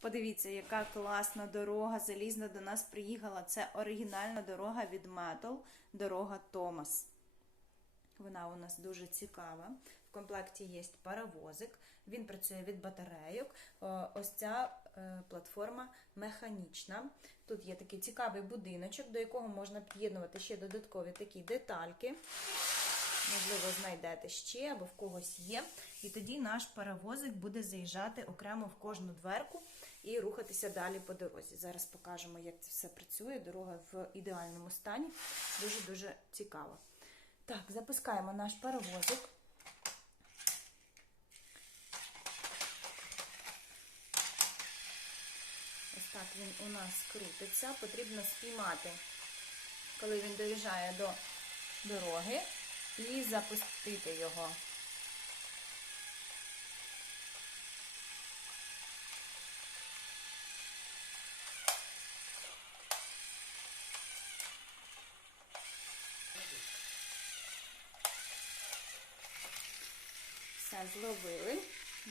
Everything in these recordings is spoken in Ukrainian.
Подивіться, яка класна дорога залізна до нас приїхала. Це оригінальна дорога від Metal, дорога Томас. Вона у нас дуже цікава. В комплекті є паровозик, він працює від батарейок. Ось ця е, платформа механічна. Тут є такий цікавий будиночок, до якого можна під'єднувати ще додаткові такі детальки. Можливо, знайдете ще або в когось є. І тоді наш паровозик буде заїжджати окремо в кожну дверку і рухатися далі по дорозі. Зараз покажемо, як це все працює. Дорога в ідеальному стані. Дуже-дуже цікаво. Так, запускаємо наш паровозик. Ось так він у нас крутиться. Потрібно спіймати, коли він доїжджає до дороги, і запустити його. Все зловили.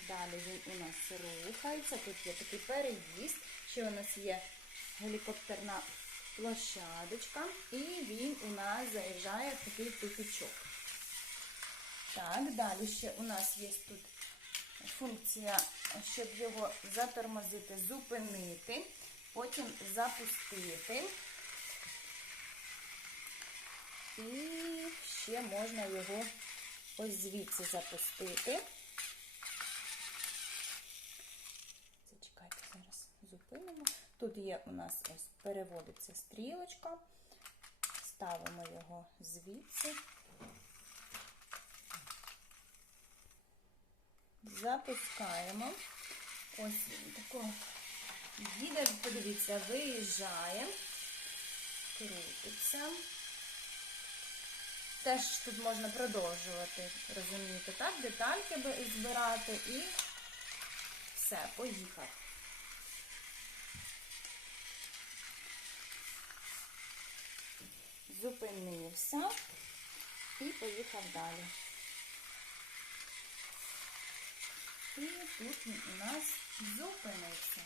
Далі він у нас рухається. Тут є такий переїзд. Ще у нас є гелікоптерна площадочка. І він у нас заїжджає в такий тупічок. Так, далі ще у нас є тут функція, щоб його затормозити, зупинити, потім запустити. І ще можна його ось звідси запустити. Зараз. Тут є у нас ось переводиться стрілочка. Ставимо його звідси. Запускаємо. Ось він такого їде, подивіться, виїжджає, крутиться. Теж тут можна продовжувати, розумієте, так? Детальки збирати і все, поїхав. Зупинився і поїхав далі. І тут у нас зупинився.